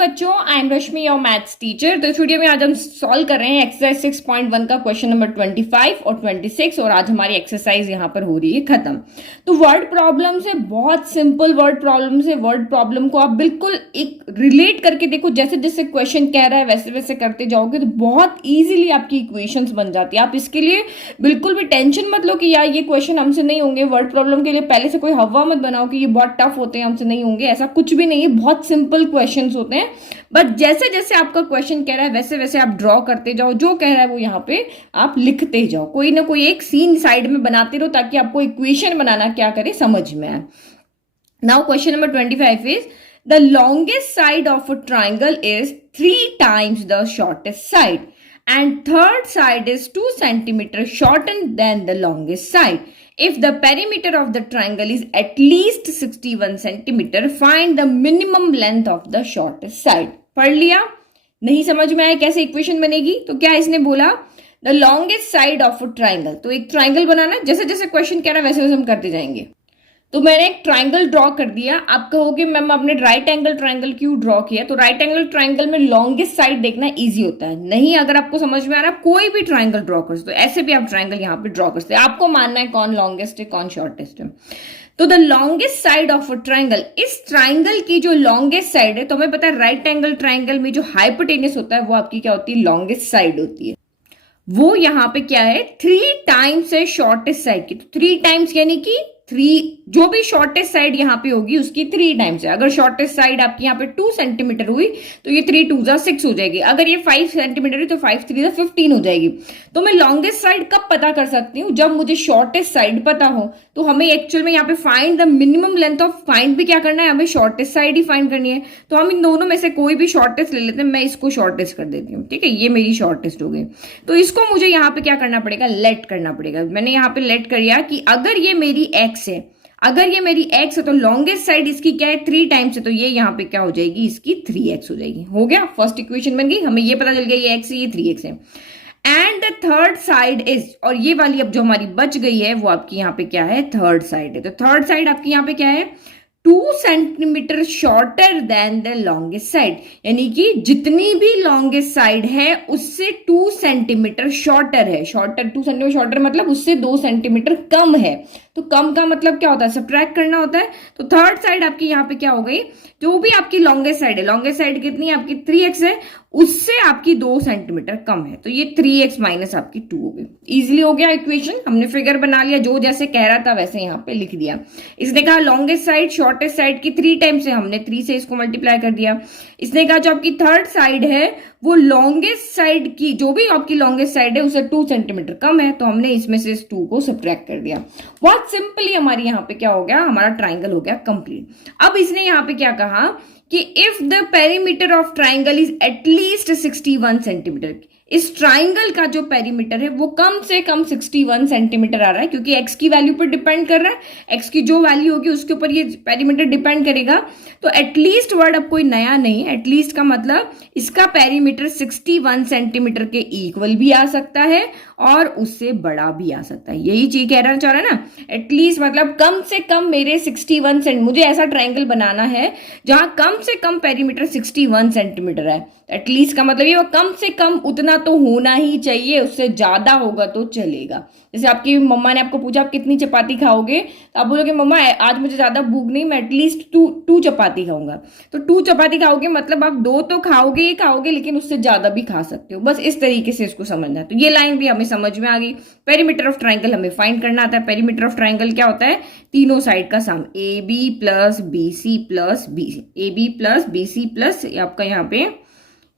बच्चों, I am Rashmi your maths teacher. तो इस वीडियो में आज हम सॉल्व कर रहे हैं एक्सरसाइज 6.1 का क्वेश्चन नंबर 25 और 26 और आज हमारी एक्सरसाइज यहाँ पर हो रही है खत्म। तो वर्ड प्रॉब्लम से बहुत सिंपल वर्ड प्रॉब्लम से वर्ड प्रॉब्लम को आप बिल्कुल एक रिलेट करके देखो, जैसे जैसे क्वेश्चन कह रहा है वैसे वैसे करते जाओगे तो बहुत ईजिली आपकी इक्वेशंस बन जाती है। आप इसके लिए बिल्कुल भी टेंशन मत लो कि यार ये क्वेश्चन हमसे नहीं होंगे। वर्ड प्रॉब्लम के लिए पहले से कोई हवा मत बनाओ कि ये बहुत टफ होते हैं, हमसे नहीं होंगे। ऐसा कुछ भी नहीं है, बहुत सिंपल क्वेश्चंस होते हैं। बट जैसे जैसे आपका क्वेश्चन कह रहा है वैसे वैसे आप ड्रॉ करते जाओ, जो कह रहा है वो यहाँ पे आप लिखते जाओ। कोई ना कोई एक सीन साइड में बनाते रहो ताकि आपको इक्वेशन बनाना क्या करे समझ में आए। Now question number 25 is the longest side of a triangle is 3 times the shortest side and third side is 2 centimeter shortened than the longest side. If the perimeter of the triangle is at least 61 centimeter, find the minimum length of the shortest side. पढ़ लिया? नहीं समझ में आया कैसे equation बनेगी? तो क्या इसने बोला the longest side of a triangle. तो एक ट्राइंगल बनाना, जैसे जैसे क्वेश्चन कह रहा है वैसे वैसे हम करते जाएंगे। तो मैंने एक ट्राइंगल ड्रॉ कर दिया। आप कहोगे मैम आपने राइट एंगल ट्राइंगल क्यों ड्रॉ किया? तो राइट एंगल ट्राइंगल में लॉन्गेस्ट साइड देखना इजी होता है। नहीं, अगर आपको समझ में आ रहा है कोई भी ट्राइंगल ड्रॉ कर सकते हो, ऐसे भी आप ट्राइंगल यहाँ पे ड्रॉ कर सकते हैं। आपको मानना है कौन लॉन्गेस्ट है कौन शॉर्टेस्ट है। तो the longest side of a triangle, इस ट्राइंगल की जो लॉन्गेस्ट साइड है, तो हमें पता है राइट एंगल ट्राइंगल में जो हाइपोटेनस होता है वो आपकी क्या होती है? लॉन्गेस्ट साइड होती है। वो यहाँ पे क्या है? 3 times है शॉर्टेस्ट साइड की। तो 3 times यानी कि 3, जो भी शॉर्टेस्ट साइड यहाँ पे होगी उसकी 3 times है। अगर शॉर्टेस्ट साइड आपकी यहाँ पे 2 सेंटीमीटर हुई तो ये 3 2 6 हो जाएगी। अगर ये 5 सेंटीमीटर हुई तो 5 3 15 हो जाएगी। तो मैं लॉन्गेस्ट साइड कब पता कर सकती हूँ? जब मुझे शॉर्टेस्ट साइड पता हो। तो हमें एक्चुअल में यहाँ पे find the minimum length of, find भी क्या करना है हमें? शॉर्टेस्ट साइड ही फाइंड करनी है। तो हम इन दोनों में से कोई भी शॉर्टेस्ट ले लेते हैं। मैं इसको शॉर्टेस्ट कर देती हूँ, ठीक है, ये मेरी शॉर्टेस्ट हो गई। तो इसको मुझे यहाँ पे क्या करना पड़ेगा? लेट करना पड़ेगा। मैंने यहाँ पे लेट कर दिया कि अगर ये मेरी एक्स है, अगर ये मेरी x है तो लॉन्गेस्ट साइड इसकी क्या है? 3 times है। तो ये यहाँ पे क्या हो जाएगी? इसकी 3x हो जाएगी। हो गया, फर्स्ट इक्वेशन बन गई। हमें ये पता चल गया ये x है, ये 3x है। And the third side is, और ये वाली अब जो हमारी बच गई है वो आपकी यहाँ पे क्या है? थर्ड साइड है। तो थर्ड साइड आपकी यहाँ पे क्या है? 2 centimetre shorter than the longest side, यानी कि जितनी भी लॉन्गेस्ट साइड है उससे 2 सेंटीमीटर शॉर्टर है। शॉर्टर 2 सेंटीमीटर शॉर्टर मतलब उससे 2 सेंटीमीटर कम है। तो कम का मतलब क्या होता है? सब्ट्रैक्ट करना होता है। तो थर्ड साइड आपकी यहाँ पे क्या हो गई? जो भी आपकी लॉन्गेस्ट साइड है, लॉन्गेस्ट साइड कितनी है आपकी? 3x है, उससे आपकी 2 सेंटीमीटर कम है। तो ये 3x माइनस आपकी 2 हो गई। इजिली हो गया इक्वेशन, हमने फिगर बना लिया, जो जैसे कह रहा था वैसे यहाँ पे लिख दिया। इसने कहा लॉन्गेस्ट साइड शॉर्टेस्ट साइड की 3 times है, हमने 3 से इसको मल्टीप्लाई कर दिया। इसने कहा जो आपकी थर्ड साइड है वो लॉन्गेस्ट साइड की, जो भी आपकी लॉन्गेस्ट साइड है उससे 2 सेंटीमीटर कम है, तो हमने इसमें से इस 2 को सब्ट्रैक्ट कर दिया। बहुत सिंपली हमारी यहाँ पे क्या हो गया? हमारा ट्राइंगल हो गया कंप्लीट। अब इसने यहाँ पे क्या कहा कि if the perimeter of triangle is at least 61 centimetre, इस ट्राइंगल का जो पेरीमीटर है वो कम से कम 61 सेंटीमीटर आ रहा है, क्योंकि x की वैल्यू पर डिपेंड कर रहा है। x की जो वैल्यू होगी उसके ऊपर ये पेरीमीटर डिपेंड करेगा। तो एटलीस्ट वर्ड अब कोई नया नहीं, एटलीस्ट का मतलब इसका पेरीमीटर 61 सेंटीमीटर के इक्वल भी आ सकता है और उससे बड़ा भी आ सकता है। यही चीज कहना चाह रहा है ना, एटलीस्ट मतलब कम से कम मेरे 61 सेंट, मुझे ऐसा ट्राइंगल बनाना है जहां कम से कम पेरीमीटर 61 सेंटीमीटर है। एटलीस्ट का मतलब ये वो कम से कम उतना तो होना ही चाहिए, उससे ज्यादा होगा तो चलेगा। जैसे आपकी मम्मा ने आपको पूछा आप कितनी चपाती खाओगे, तो आप बोलोगे मम्मा आज मुझे ज्यादा भूख नहीं, मैं एटलीस्ट 2 चपाती खाऊंगा। तो 2 चपाती खाओगे मतलब आप 2 तो खाओगे ही खाओगे, लेकिन उससे ज्यादा भी खा सकते हो। बस इस तरीके से इसको समझना है। तो ये लाइन भी हमें समझ में आ गई। पेरीमीटर ऑफ ट्राइंगल हमें फाइंड करना आता है। पेरीमीटर ऑफ ट्राइंगल क्या होता है? तीनों साइड का सम, AB plus BC plus BC, AB plus BC plus आपका यहाँ पे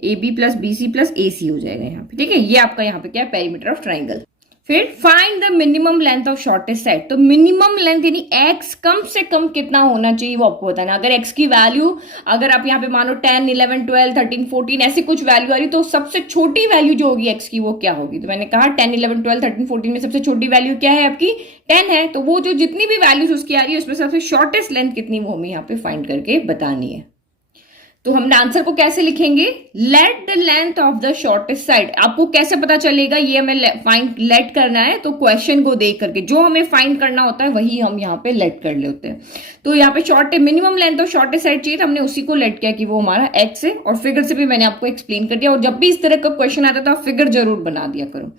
AB plus BC plus AC हो जाएगा यहाँ पे, ठीक है। ये आपका यहाँ पे क्या है? Perimeter of triangle. फिर find the minimum length of shortest side. तो मिनिमम लेंथ यानी x कम से कम कितना होना चाहिए वो आपको बताना। अगर x की वैल्यू, अगर आप यहाँ पे मानो 10 11 12 13 14 ऐसी कुछ वैल्यू आ रही, तो सबसे छोटी वैल्यू जो होगी x की वो क्या होगी? तो मैंने कहा 10 11 12 13 14 में सबसे छोटी वैल्यू क्या है आपकी? 10 है। तो वो जो जितनी भी वैल्यूज उसकी आ रही है उसमें सबसे शॉर्टेस्ट लेंथ कितनी वो हमें यहाँ पे फाइंड करके बतानी है। तो हमने आंसर को कैसे लिखेंगे, let the length of the shortest side. आपको कैसे पता चलेगा ये हमें फाइंड लेट करना है, तो क्वेश्चन को देख करके जो हमें फाइंड करना होता है वही हम यहाँ पे लेट कर लेते हैं। तो यहाँ पे short minimum length of shortest side चाहिए, तो हमने उसी को लेट किया कि वो हमारा एक्स है, और फिगर से भी मैंने आपको एक्सप्लेन कर दिया। और जब भी इस तरह का क्वेश्चन आता है तो आप फिगर जरूर बना दिया करो।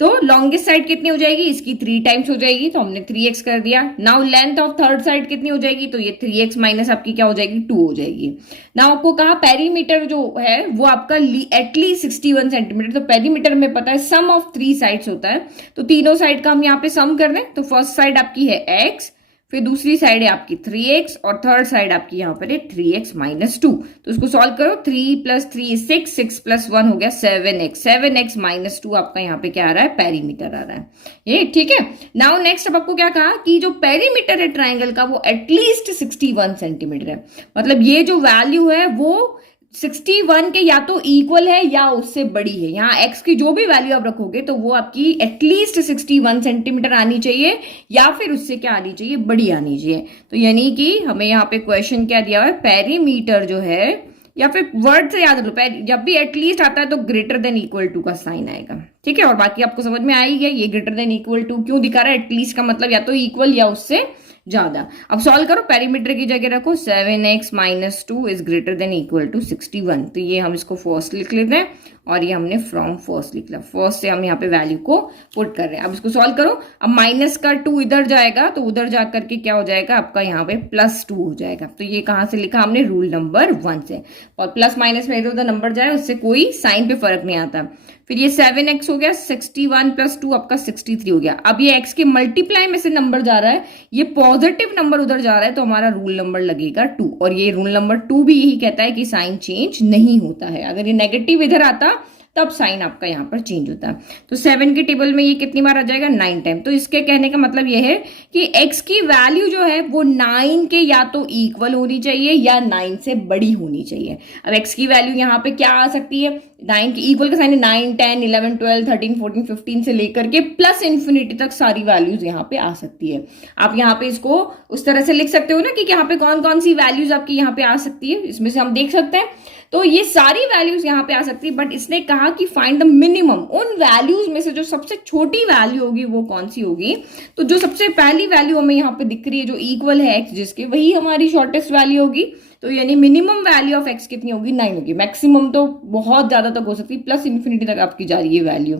तो लॉन्गेस्ट साइड कितनी हो जाएगी, इसकी 3 टाइम्स हो जाएगी, तो हमने 3x कर दिया। Now length of third side कितनी हो जाएगी, तो ये 3x माइनस आपकी क्या हो जाएगी, 2 हो जाएगी। नाउ आपको कहा पेरीमीटर जो है वो आपका एटलीस्ट 61 सेंटीमीटर। तो पेरीमीटर में पता है सम ऑफ 3 साइड्स होता है, तो तीनों साइड का हम यहाँ पे सम कर दें। तो फर्स्ट साइड आपकी है x, फिर दूसरी साइड है आपकी 3x, और थर्ड साइड आपकी यहाँ पर है 3x माइनस 2। तो इसको सॉल्व करो, 3 + 3 = 6, 6 + 1 हो गया 7x, 7x माइनस 2 आपका यहाँ पे क्या आ रहा है, पेरीमीटर आ रहा है ये, ठीक है। नाउ नेक्स्ट अब आपको क्या कहा कि जो पेरीमीटर है ट्राइंगल का वो एटलीस्ट 61 सेंटीमीटर है। मतलब ये जो वैल्यू है वो 61 के या तो इक्वल है या उससे बड़ी है। यहाँ x की जो भी वैल्यू आप रखोगे तो वो आपकी एटलीस्ट 61 सेंटीमीटर आनी चाहिए, या फिर उससे क्या आनी चाहिए, बड़ी आनी चाहिए। तो यानी कि हमें यहाँ पे क्वेश्चन क्या दिया हुआ है, पेरीमीटर जो है, या फिर वर्ड से याद रखो, जब भी एटलीस्ट आता है तो ग्रेटर देन इक्वल टू का साइन आएगा, ठीक है। और बाकी आपको समझ में आ ही गया, ये ग्रेटर देन इक्वल टू क्यों दिखा रहा है, एटलीस्ट का मतलब या तो इक्वल या उससे ज्यादा। अब सॉल्व करो, पेरीमीटर की जगह रखो 7x minus 2 is greater than equal to 61। तो ये हम इसको फर्स्ट लिख लेते हैं, और ये हमने फ्रॉम फर्स्ट लिख लिया। फर्स्ट से हम यहाँ पे वैल्यू को पुट कर रहे हैं। अब इसको सॉल्व करो, अब माइनस का 2 इधर जाएगा तो उधर जा करके क्या हो जाएगा आपका यहाँ पे +2 हो जाएगा। तो ये कहाँ से लिखा हमने, रूल नंबर 1 से। और प्लस माइनस में इधर उधर नंबर जाए उससे कोई साइन पे फर्क नहीं आता। फिर ये 7x हो गया, 61 + 2 आपका 63 हो गया। अब ये x के मल्टीप्लाई में से नंबर जा रहा है, ये पॉजिटिव नंबर उधर जा रहा है, तो हमारा रूल नंबर लगेगा 2। और ये रूल नंबर 2 भी यही कहता है कि साइन चेंज नहीं होता है। अगर ये नेगेटिव इधर आता तब साइन आपका यहाँ पर चेंज होता है। तो 7 के टेबल में ये कितनी बार आ जाएगा, 9 टाइम। तो इसके कहने का मतलब ये है कि x की वैल्यू जो है वो 9 के या तो इक्वल होनी चाहिए या 9 से बड़ी होनी चाहिए। अब x की वैल्यू यहाँ पे क्या आ सकती है, 9 के इक्वल का साइन है, 9, 10, 11, 12, 13, 14, 15 से लेकर के प्लस इन्फिनिटी तक सारी वैल्यूज यहाँ पे आ सकती है। आप यहाँ पे इसको उस तरह से लिख सकते हो ना कि यहाँ पे कौन कौन सी वैल्यूज आपकी यहाँ पे आ सकती है, इसमें से हम देख सकते हैं। तो ये सारी वैल्यूज यहाँ पे आ सकती है, बट इसने कहा कि फाइंड द मिनिमम। उन वैल्यूज में से जो सबसे छोटी वैल्यू होगी वो कौन सी होगी, तो जो सबसे पहली वैल्यू हमें यहाँ पे दिख रही है जो इक्वल है x जिसके, वही हमारी शॉर्टेस्ट वैल्यू होगी। तो यानी मिनिमम वैल्यू ऑफ x कितनी होगी, 9 होगी। मैक्सिमम तो बहुत ज्यादा तक हो सकती है, प्लस इन्फिनिटी तक आपकी जा रही है वैल्यू।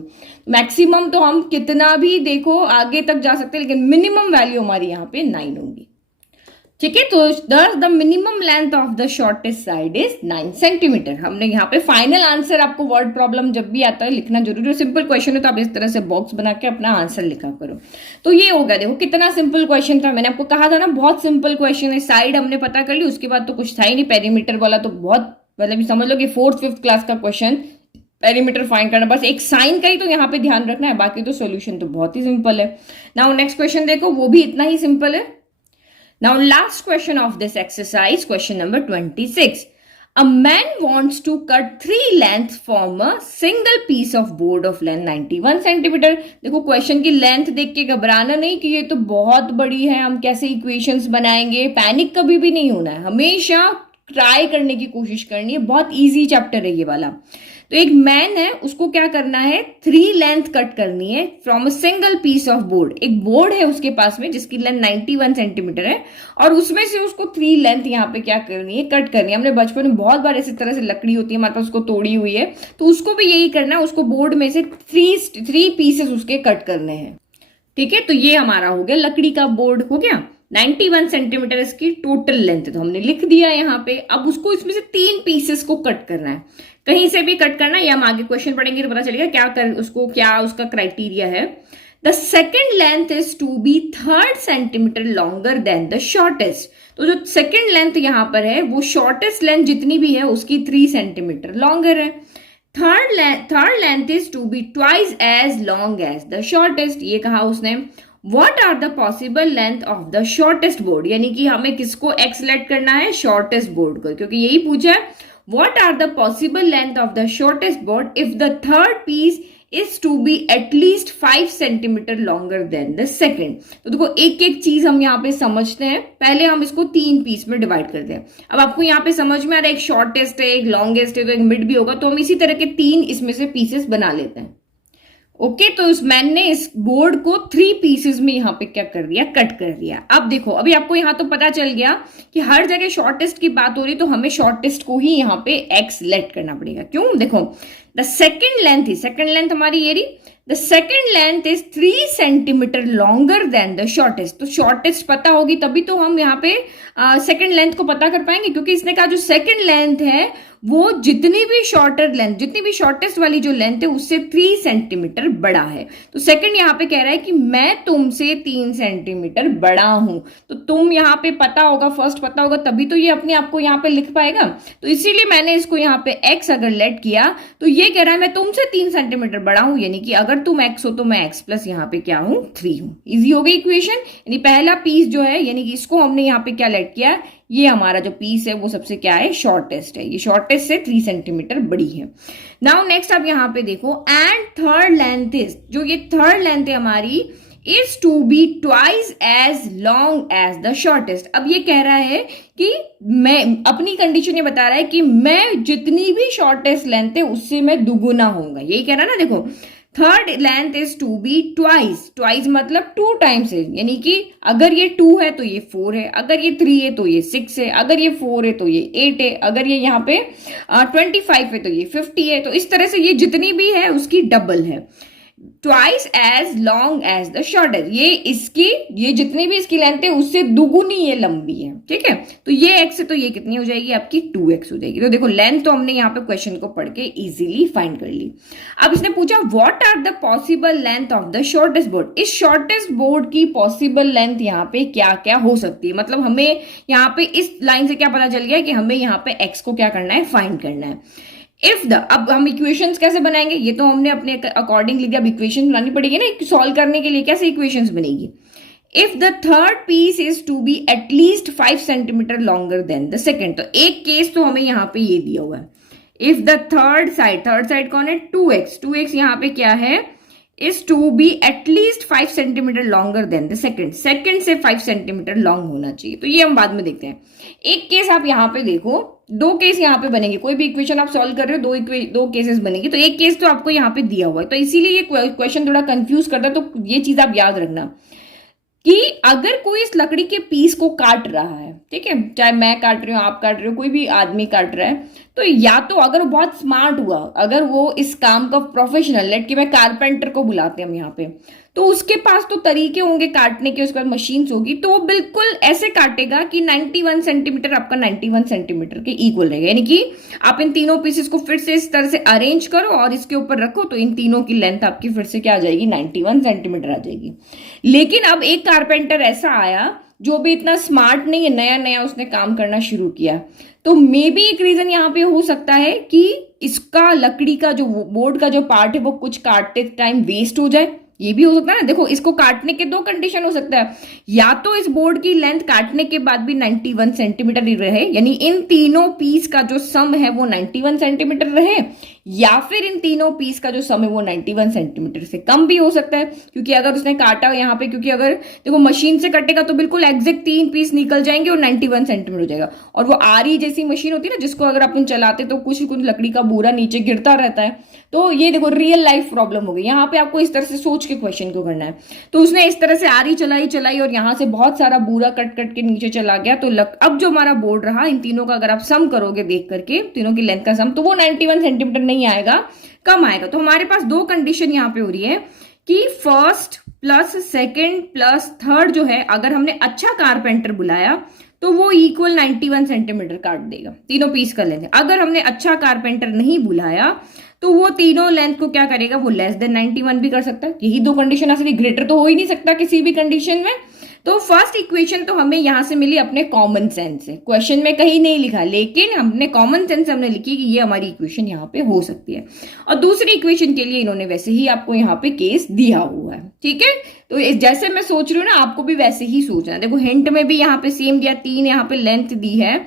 मैक्सिमम तो हम कितना भी देखो आगे तक जा सकते हैं, लेकिन मिनिमम वैल्यू हमारी यहाँ पे 9 होगी, ठीक है। तो the minimum length of the shortest side is 9 centimetre. हमने यहाँ पे फाइनल आंसर, आपको वर्ड प्रॉब्लम जब भी आता है लिखना जरूरी है। सिंपल क्वेश्चन है तो आप इस तरह से बॉक्स बना के अपना आंसर लिखा करो। तो ये हो गया, देखो कितना सिंपल क्वेश्चन था। मैंने आपको कहा था ना बहुत सिंपल क्वेश्चन है। साइड हमने पता कर ली, उसके बाद तो कुछ था ही नहीं। पेरीमीटर वाला तो बहुत, मतलब समझ लो कि 4th 5th क्लास का क्वेश्चन, पेरीमीटर फाइंड करना, बस एक साइन का ही तो यहाँ पे ध्यान रखना है, बाकी तो सोल्यूशन तो बहुत ही सिंपल है। नाउ नेक्स्ट क्वेश्चन देखो, वो भी इतना ही सिंपल है। Now last question of this exercise, question number 26. A man wants to cut 3 lengths from a single piece of board of length 91 centimeter. देखो क्वेश्चन की लेंथ देख के घबराना नहीं कि ये तो बहुत बड़ी है, हम कैसे इक्वेशंस बनाएंगे। पैनिक कभी भी नहीं होना है, हमेशा ट्राई करने की कोशिश करनी है। बहुत इजी चैप्टर है ये वाला। तो एक मैन है, उसको क्या करना है, 3 लेंथ कट करनी है from a single piece of board. एक बोर्ड है उसके पास में जिसकी लेंथ 91 सेंटीमीटर है, और उसमें से उसको 3 लेंथ यहाँ पे क्या करनी है, कट करनी है। हमने बचपन में बहुत बार इसी तरह से लकड़ी होती है हमारे पास, उसको तोड़ी हुई है, तो उसको भी यही करना है। उसको बोर्ड में से 3 पीसेस उसके कट करने हैं, ठीक है। तो ये हमारा हो गया, लकड़ी का बोर्ड हो गया। 91 सेंटीमीटर इसकी टोटल लेंथ है, तो हमने लिख दिया यहाँ पे। अब उसको इसमें से 3 पीसेस को कट करना है, कहीं से भी कट करना है, या हम आगे क्वेश्चन पढ़ेंगे तो पता चलेगा क्या उसका क्राइटेरिया है। The second length is to be 3rd centimeter longer than the shortest. तो जो सेकेंड लेंथ यहाँ पर है वो शॉर्टेस्ट लेंथ जितनी भी है उसकी 3 सेंटीमीटर लॉन्गर है। Third length is to be twice as long as the shortest. ये कहा उसने। What are the possible length of the shortest board? यानी कि हमें किसको x लेट करना है, शॉर्टेस्ट बोर्ड को, क्योंकि यही पूछा है। What are the possible length of the shortest board if the third piece is to be at least 5 centimetre longer than the second। तो देखो एक एक चीज हम यहाँ पे समझते हैं। पहले हम इसको 3 पीस में डिवाइड करते हैं। अब आपको यहाँ पे समझ में आ रहा है, एक शॉर्टेस्ट है, एक लॉन्गेस्ट है, तो एक मिड भी होगा, तो हम इसी तरह के 3 इसमें से पीसेस बना लेते हैं। ओके तो उस मैन ने इस बोर्ड को 3 पीसेस में यहाँ पे क्या कर दिया, कट कर दिया। अब देखो अभी आपको यहाँ तो पता चल गया कि हर जगह शॉर्टेस्ट की बात हो रही, तो हमें शॉर्टेस्ट को ही यहाँ पे एक्स लेट करना पड़ेगा। क्यों, देखो the second length he, second length हमारी ये रही, the second length is 3 centimeter longer than the shortest. तो शॉर्टेस्ट पता होगी तभी तो हम यहाँ पे सेकेंड लेंथ को पता कर पाएंगे, क्योंकि इसने कहा जो सेकेंड लेंथ है वो जितनी भी शॉर्टर लेंथ, जितनी भी शॉर्टेस्ट वाली जो लेंथ है उससे 3 सेंटीमीटर बड़ा है। तो सेकंड यहाँ पे कह रहा है कि मैं तुमसे 3 सेंटीमीटर बड़ा हूं। तो तुम यहाँ पे पता होगा, फर्स्ट पता होगा तभी तो ये अपने आप को यहाँ पे लिख पाएगा। तो इसीलिए मैंने इसको यहाँ पे x अगर लेट किया तो ये कह रहा है मैं तुमसे 3 सेंटीमीटर बड़ा हूं, यानी कि अगर तुम x हो तो मैं x प्लस यहाँ पे क्या हूं, 3 हूं। इजी हो गई इक्वेशन। यानी पहला पीस जो है, यानी कि इसको हमने यहाँ पे क्या लेट किया, ये हमारा जो पीस है वो सबसे क्या है, शॉर्टेस्ट है। ये शॉर्टेस्ट से 3 सेंटीमीटर बड़ी है। नाउ नेक्स्ट आप यहाँ पे देखो, एंड थर्ड लेंथ इज, जो ये थर्ड लेंथ है हमारी, is to be twice as long as the shortest. अब ये कह रहा है कि मैं अपनी कंडीशन ये बता रहा है कि मैं जितनी भी शॉर्टेस्ट लेंथ है उससे मैं दुगुना होऊंगा, यही कह रहा है ना। देखो third length is to be twice, twice मतलब 2 टाइम्स है, यानी कि अगर ये 2 है तो ये 4 है, अगर ये 3 है तो ये 6 है, अगर ये 4 है तो ये 8 है, अगर ये यहाँ पे 25 है तो ये 50 है। तो इस तरह से ये जितनी भी है उसकी डबल है। Twice as long as the shortest, ये जितनी भी इसकी लेंथ है उससे दुगुनी ये लंबी है, ठीक है। तो ये x है तो ये कितनी हो जाएगी आपकी, 2x हो जाएगी। तो देखो लेंथ तो हमने यहाँ पे क्वेश्चन को पढ़ के इजीली फाइंड कर ली। अब इसने पूछा what are the possible length of the shortest board. इस शॉर्टेस्ट बोर्ड की पॉसिबल लेंथ यहाँ पे क्या क्या हो सकती है, मतलब हमें यहाँ पे इस लाइन से क्या पता चल गया कि हमें यहाँ पे x को क्या करना है, फाइंड करना है। इफ द, अब हम इक्वेशंस कैसे बनाएंगे, ये तो हमने अपने अकॉर्डिंग लिखा, अब इक्वेशन बनानी पड़ेगी ना सॉल्व करने के लिए। कैसे इक्वेशंस बनेगी, if the third piece is to be at least 5 centimeter longer than the second. तो एक केस तो हमें यहाँ पे ये दिया हुआ है, इफ द थर्ड साइड कौन है, 2x यहाँ पे क्या है, is to be at least 5 centimeter longer than the second से 5 सेंटीमीटर लॉन्ग होना चाहिए। तो ये हम बाद में देखते हैं। एक केस आप यहाँ पे देखो, 2 केस यहाँ पे बनेंगे, कोई भी इक्वेशन आप सॉल्व कर रहे हो 2 केसेस बनेंगे। तो एक केस तो आपको यहाँ पे दिया हुआ है, तो इसीलिए ये क्वेश्चन थोड़ा कंफ्यूज करता है। तो ये चीज आप याद रखना कि अगर कोई इस लकड़ी के पीस को काट रहा है, ठीक है, चाहे मैं काट रही हूँ, आप काट रहे हो, कोई भी आदमी काट रहा है, तो या तो अगर वो बहुत स्मार्ट हुआ, अगर वो इस काम का प्रोफेशनल, लेट कि मैं कारपेंटर को बुलाते हैं हम यहाँ पे, तो उसके पास तो तरीके होंगे काटने के, उसके बाद मशीन्स होगी, तो वो बिल्कुल ऐसे काटेगा कि 91 सेंटीमीटर आपका 91 सेंटीमीटर के इक्वल रहेगा। यानी कि आप इन तीनों पीसेस को फिर से इस तरह से अरेंज करो और इसके ऊपर रखो, तो इन तीनों की लेंथ आपकी फिर से क्या आ जाएगी, 91 सेंटीमीटर आ जाएगी। लेकिन अब एक कारपेंटर ऐसा आया जो भी इतना स्मार्ट नहीं है, नया नया उसने काम करना शुरू किया, तो मे बी एक रीजन यहाँ पे हो सकता है कि इसका लकड़ी का जो बोर्ड का जो पार्ट है वो कुछ काटते टाइम वेस्ट हो जाए, ये भी हो सकता है ना। देखो इसको काटने के 2 कंडीशन हो सकता है, या तो इस बोर्ड की लेंथ काटने के बाद भी 91 सेंटीमीटर रहे, यानी इन तीनों पीस का जो सम है वो 91 सेंटीमीटर रहे, या फिर इन तीनों पीस का जो सम है वो 91 सेंटीमीटर से कम भी हो सकता है। क्योंकि अगर उसने काटा यहाँ पे, क्योंकि अगर देखो मशीन से कटेगा तो बिल्कुल एग्जैक्ट 3 पीस निकल जाएंगे और 91 सेंटीमीटर हो जाएगा। और वो आरी जैसी मशीन होती है ना, जिसको अगर अपन चलाते तो कुछ लकड़ी का बूरा नीचे गिरता रहता है, तो ये देखो रियल लाइफ प्रॉब्लम हो गई। यहाँ पे आपको इस तरह से सोच के क्वेश्चन को करना है। तो उसने इस तरह से आरी चलाई और यहाँ से बहुत सारा बूरा कट के नीचे चला गया। तो अब जो हमारा बोर्ड रहा, इन तीनों का अगर आप सम करोगे देख करके, तीनों की लेंथ का सम, तो वो 91 सेंटीमीटर नहीं आएगा, कम आएगा। तो हमारे पास 2 कंडीशन यहाँ पे हो रही है कि first plus second plus third जो है, अगर हमने अच्छा कारपेंटर बुलाया तो वो इक्वल 91 सेंटीमीटर काट देगा, तीनों पीस कर लेंगे। अगर हमने अच्छा कारपेंटर नहीं बुलाया तो वो तीनों लेंथ को क्या करेगा, वो लेस देन 91 भी कर सकता है। यही 2 कंडीशन आ सकती, ग्रेटर तो हो ही नहीं सकता किसी भी कंडीशन में। तो फर्स्ट इक्वेशन तो हमें यहां से मिली अपने कॉमन सेंस से, क्वेश्चन में कहीं नहीं लिखा, लेकिन हमने कॉमन सेंस हमने लिखी कि ये हमारी इक्वेशन यहाँ पे हो सकती है। और दूसरी इक्वेशन के लिए इन्होंने वैसे ही आपको यहाँ पे केस दिया हुआ है, ठीक है। तो जैसे मैं सोच रही हूँ ना, आपको भी वैसे ही सोचना है। देखो हिंट में भी यहाँ पे सेम दिया, 3 यहाँ पे लेंथ दी है,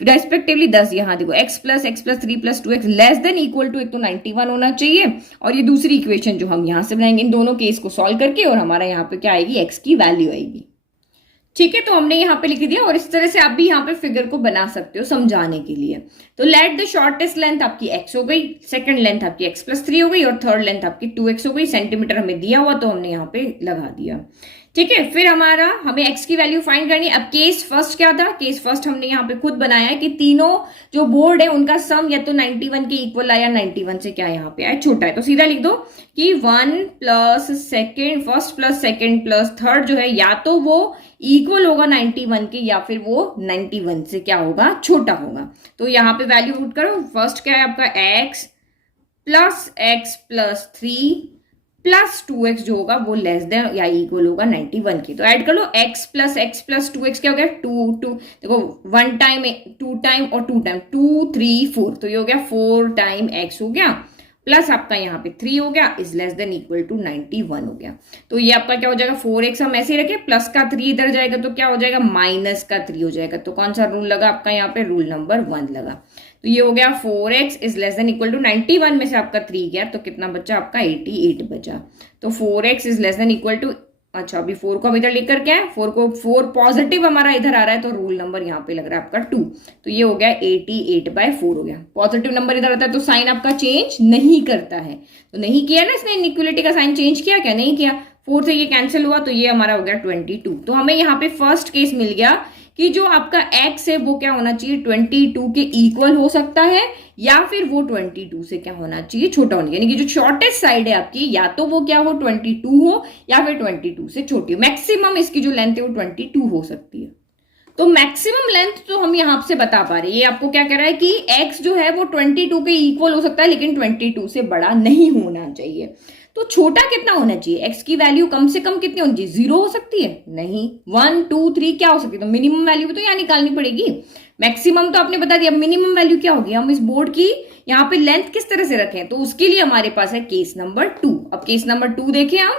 रेस्पेक्टिवली 10, यहाँ देखो x plus 3 plus 2x less than equal to, एक तो 91 होना चाहिए, और ये दूसरी इक्वेशन जो हम यहाँ से बनाएंगे इन दोनों केस को सॉल्व करके, और हमारा यहाँ पे क्या आएगी, x की वैल्यू आएगी। ठीक है, तो हमने यहाँ पे लिख दिया, और इस तरह से आप भी यहाँ पे फिगर को बना सकते हो समझाने के लिए। तो लेट द शॉर्टेस्ट लेंथ आपकी x हो गई, सेकंड लेंथ आपकी x प्लस 3 हो गई, और थर्ड लेंथ आपकी 2x हो गई। सेंटीमीटर हमें दिया हुआ तो हमने यहाँ पे लगा दिया। ठीक है, फिर हमें x की वैल्यू फाइंड करनी है। अब केस फर्स्ट क्या था, केस फर्स्ट हमने यहाँ पे खुद बनाया है कि तीनों जो बोर्ड है उनका सम या तो 91 के इक्वल आया, 91 से क्या यहाँ पे आया, छोटा है। तो सीधा लिख दो कि 1 plus second, first plus second plus third जो है या तो वो इक्वल होगा 91 के, या फिर वो 91 से क्या होगा, छोटा होगा। तो यहाँ पे वैल्यू पुट करो। फर्स्ट क्या है आपका, x प्लस 3 प्लस 2x जो होगा वो लेस देन या इक्वल होगा 91 के। तो ऐड कर लो, x प्लस 2x क्या हो गया, 2 देखो 1 टाइम 2 टाइम और 2 टाइम, 2 3 4, तो ये हो गया 4 टाइम x हो गया, प्लस आपका यहाँ पे 3 हो गया, is less than equal to 91 हो गया। तो ये आपका क्या हो जाएगा, 4x हम ऐसे ही रखे, प्लस का 3 इधर जाएगा तो क्या हो जाएगा, माइनस का 3 हो जाएगा। तो कौन सा रूल लगा आपका यहाँ पे, रूल नंबर 1 लगा। तो ये हो गया 4x is less than equal to 91 में से आपका 3 गया, तो कितना बचा आपका 88 बचा। तो 4x is less than equal to, अच्छा अभी 4 को हम इधर लिख कर क्या है, 4 पॉजिटिव हमारा इधर आ रहा है, तो रूल नंबर यहाँ पे लग रहा है आपका 2। तो ये हो गया 88/4 हो गया। पॉजिटिव नंबर इधर आता है तो साइन आपका चेंज नहीं करता है, तो नहीं किया ना इसने, इनइक्वलिटी का साइन चेंज किया क्या, नहीं किया। 4 से ये कैंसिल हुआ, तो ये हमारा हो गया 22। तो हमें यहाँ पे फर्स्ट केस मिल गया कि जो आपका x है वो क्या होना चाहिए, 22 के इक्वल हो सकता है, या फिर वो 22 से क्या होना चाहिए, छोटा होना, यानी कि जो शॉर्टेस्ट साइड है आपकी या तो वो क्या हो 22 हो, या फिर 22 से छोटी हो। मैक्सिमम इसकी जो लेंथ है वो 22 हो सकती है। तो मैक्सिमम लेंथ तो हम यहां से बता पा रहे हैं, ये आपको क्या कह रहा है कि x जो है वो 22 के इक्वल हो सकता है, लेकिन 22 से बड़ा नहीं होना चाहिए। तो छोटा कितना होना चाहिए, x की वैल्यू कम से कम कितनी होनी चाहिए, 0 हो सकती है, नहीं 1 2 3 क्या हो सकती है, तो मिनिमम वैल्यू भी तो यहाँ निकालनी पड़ेगी। मैक्सिमम तो आपने बता दिया, मिनिमम वैल्यू क्या होगी, हम इस बोर्ड की यहाँ पे लेंथ किस तरह से रखें, तो उसके लिए हमारे पास है केस नंबर 2। अब केस नंबर 2 देखें हम,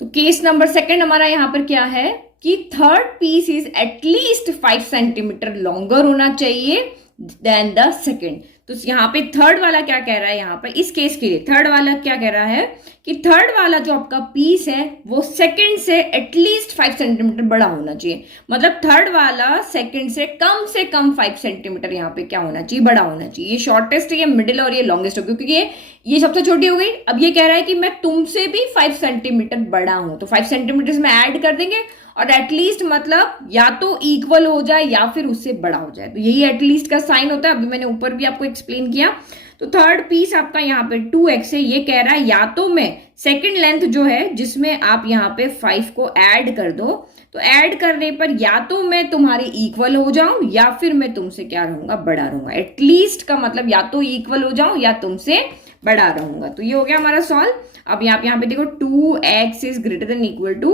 तो केस नंबर सेकंड हमारा यहाँ पर क्या है कि third piece is at least 5 centimeter longer होना चाहिए देन द सेकंड। तो यहाँ पे थर्ड वाला क्या कह रहा है, यहाँ पर इस केस के लिए थर्ड वाला क्या कह रहा है कि थर्ड वाला जो आपका पीस है वो सेकंड से एटलीस्ट 5 सेंटीमीटर बड़ा होना चाहिए। मतलब थर्ड वाला सेकंड से कम 5 सेंटीमीटर यहाँ पे क्या होना चाहिए, बड़ा होना चाहिए। ये शॉर्टेस्ट है, ये मिडिल और ये लॉन्गेस्ट हो, क्योंकि ये सबसे छोटी हो गई। अब ये कह रहा है कि मैं तुमसे भी 5 सेंटीमीटर बड़ा हूं, तो 5 सेंटीमीटर में ऐड कर देंगे, और एटलीस्ट मतलब या तो इक्वल हो जाए या फिर उससे बड़ा हो जाए। तो यही एटलीस्ट का साइन होता है, अभी मैंने ऊपर भी आपको एक्सप्लेन किया। तो थर्ड पीस आपका यहाँ पे 2x है, ये कह रहा है या तो मैं सेकंड लेंथ जो है जिसमें आप यहाँ पे 5 को ऐड कर दो, तो ऐड करने पर या तो मैं तुम्हारे इक्वल हो जाऊं या फिर मैं तुमसे क्या रहूंगा, बड़ा रहूंगा। एटलीस्ट का मतलब या तो इक्वल हो जाऊं या तुमसे बड़ा रहूंगा। तो ये हो गया हमारा सॉल्व। अब यहाँ पे देखो 2x is greater than equal to,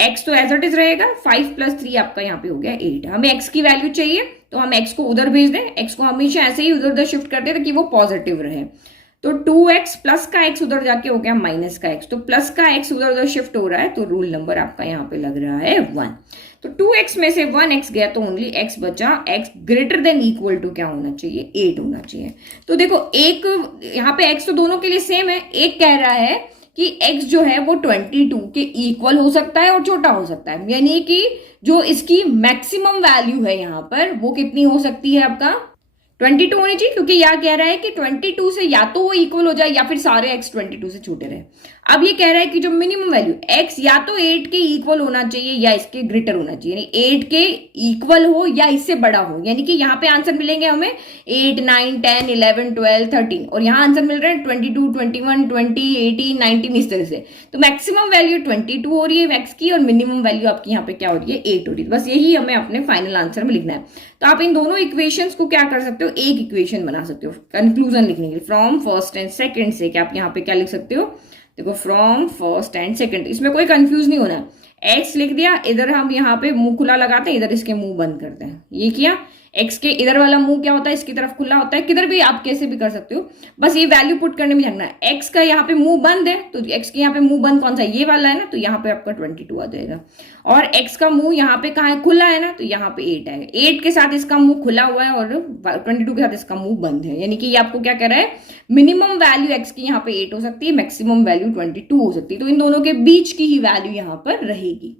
x तो एज इट इज रहेगा, 5 + 3 आपका यहाँ पे हो गया 8। हमें x की वैल्यू चाहिए तो हम x को उधर भेज दें, x को हमेशा ऐसे ही उधर उधर शिफ्ट करते हैं ताकि वो पॉजिटिव रहे। तो 2x प्लस का x उधर जाके हो गया माइनस का x, तो प्लस का x उधर उधर शिफ्ट हो रहा है, तो रूल नंबर आपका यहाँ पे लग रहा है 1। तो 2x में से 1x गया तो ओनली x बचा, x greater than equal to क्या होना चाहिए, 8 होना चाहिए। तो देखो एक यहाँ पे x तो दोनों के लिए सेम है, एक कह रहा है कि x जो है वो 22 के इक्वल हो सकता है और छोटा हो सकता है, यानी कि जो इसकी मैक्सिमम वैल्यू है यहाँ पर वो कितनी हो सकती है, आपका 22 होनी चाहिए, क्योंकि यह कह रहा है कि 22 से या तो वो इक्वल हो जाए या फिर सारे x 22 से छोटे रहे। अब ये कह रहा है कि जो मिनिमम वैल्यू x या तो 8 के इक्वल होना चाहिए या इसके ग्रेटर होना चाहिए, यानी 8 के इक्वल हो या इससे बड़ा हो। यानी कि यहाँ पे आंसर मिलेंगे हमें 8 9 10 11 12 13, और यहाँ आंसर मिल रहा है 22 21 20 18 19 इस तरह से। तो मैक्सिमम वैल्यू 22 हो रही है x की, और मिनिमम वैल्यू आपकी यहाँ पे क्या हो रही है, 8 हो रही है। बस यही हमें अपने फाइनल आंसर में लिखना है। तो आप इन दोनों इक्वेशंस को क्या कर सकते हो, एक इक्वेशन बना सकते हो कंक्लूजन लिखने के लिए। फ्रॉम फर्स्ट एंड सेकंड से क्या आप यहाँ पे क्या लिख सकते हो, देखो फ्रॉम फर्स्ट एंड सेकंड, इसमें कोई कंफ्यूज नहीं होना। x लिख दिया, इधर हम यहाँ पे मुंह खुला लगाते हैं, इधर इसके मुंह बंद करते हैं, ये किया। एक्स के इधर वाला मुंह क्या होता है, इसकी तरफ खुला होता है, किधर भी आप कैसे भी कर सकते हो, बस ये वैल्यू पुट करने में ध्यान है। एक्स का यहाँ पे मुंह बंद है तो एक्स के यहाँ पे मुंह बंद कौन सा, ये वाला है ना, तो यहाँ पे आपका 22 आ जाएगा। और एक्स का मुंह यहाँ पे कहाँ है, खुला है ना, तो यहाँ पे 8 आएगा। 8 के साथ इसका मुंह खुला हुआ है और 22 के साथ इसका मुंह बंद है, यानी कि ये आपको क्या कह रहा है, मिनिमम वैल्यू एक्स की यहाँ पे 8 हो सकती है, मैक्सिमम वैल्यू 22 हो सकती है। तो इन दोनों के बीच की ही वैल्यू यहाँ पर रहेगी।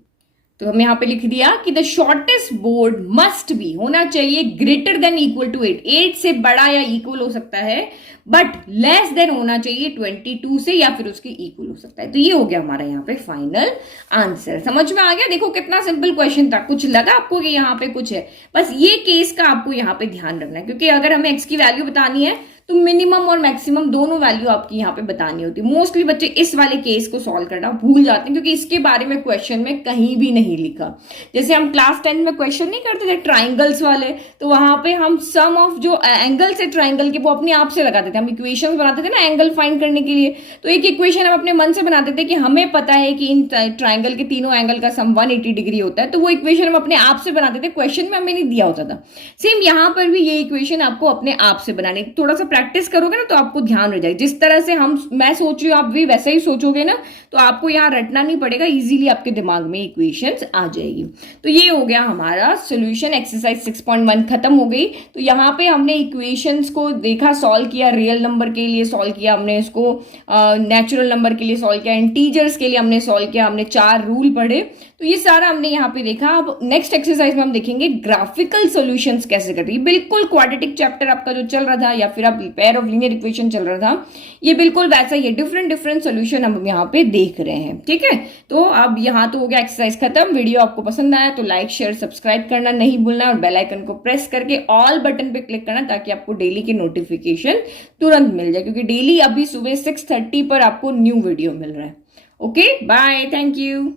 तो हम यहाँ पे लिख दिया कि the shortest board must be, होना चाहिए ग्रेटर देन इक्वल टू 8, 8 से बड़ा या इक्वल हो सकता है, बट लेस देन होना चाहिए 22 से, या फिर उसके इक्वल हो सकता है। तो ये हो गया हमारा यहाँ पे फाइनल आंसर। समझ में आ गया? देखो कितना सिंपल क्वेश्चन था। कुछ लगा आपको कि यहाँ पे कुछ है? बस ये केस का आपको यहाँ पे ध्यान रखना है, क्योंकि अगर हमें एक्स की वैल्यू बतानी है तो मिनिमम और मैक्सिमम दोनों वैल्यू आपकी यहाँ पे बतानी होती है। मोस्टली बच्चे इस वाले केस को सॉल्व करना भूल जाते हैं, क्योंकि इसके बारे में क्वेश्चन में कहीं भी नहीं लिखा। जैसे हम क्लास 10 में क्वेश्चन नहीं करते थे ट्राइंगल्स वाले, तो वहां पे हम सम ऑफ जो एंगल्स है ट्राइंगल के वो अपने आप से लगाते थे। हम इक्वेशन बनाते थे ना एंगल फाइंड करने के लिए, तो एक इक्वेशन हम अपने मन से बनाते थे कि हमें पता है कि इन ट्राइंगल के तीनों एंगल का सम 180 डिग्री होता है, तो वो इक्वेशन हम अपने आप से बनाते थे, क्वेश्चन में हमें नहीं दिया होता था। सेम यहाँ पर भी ये इक्वेशन आपको अपने आप से बनानी, थोड़ा सा प्रैक्टिस करोगे ना तो आपको ध्यान रह जाएगा। जिस तरह से मैं सोच रही हूँ आप भी वैसा ही सोचोगे ना, तो आपको यहाँ रटना नहीं पड़ेगा, इजीली आपके दिमाग में इक्वेशंस आ जाएगी। तो ये हो गया हमारा सॉल्यूशन, एक्सरसाइज 6.1 खत्म हो गई। तो यहाँ पे हमने इक्वेशंस को देखा, सॉल्व किया, रियल नंबर के लिए सॉल्व किया हमने इसको, नेचुरल नंबर के लिए सॉल्व किया, इंटीजर्स के लिए हमने सॉल्व किया, हमने 4 रूल पढ़े। तो ये सारा हमने यहाँ पे देखा। अब नेक्स्ट एक्सरसाइज में हम देखेंगे ग्राफिकल सॉल्यूशंस कैसे करते हैं। बिल्कुल क्वाड्रेटिक चैप्टर आपका जो चल रहा था, या फिर आप पेयर ऑफ लीनियर इक्वेशन चल रहा था, ये बिल्कुल वैसा ही है। डिफरेंट सॉल्यूशन हम यहाँ पे देख रहे हैं, ठीक है। तो अब यहाँ तो हो गया एक्सरसाइज खत्म। वीडियो आपको पसंद आया तो लाइक शेयर सब्सक्राइब करना नहीं भूलना, और बेल आइकन को प्रेस करके ऑल बटन पे क्लिक करना, ताकि आपको डेली की नोटिफिकेशन तुरंत मिल जाए, क्योंकि डेली अभी सुबह 6:30 पर आपको न्यू वीडियो मिल रहा है। Okay, bye, thank you.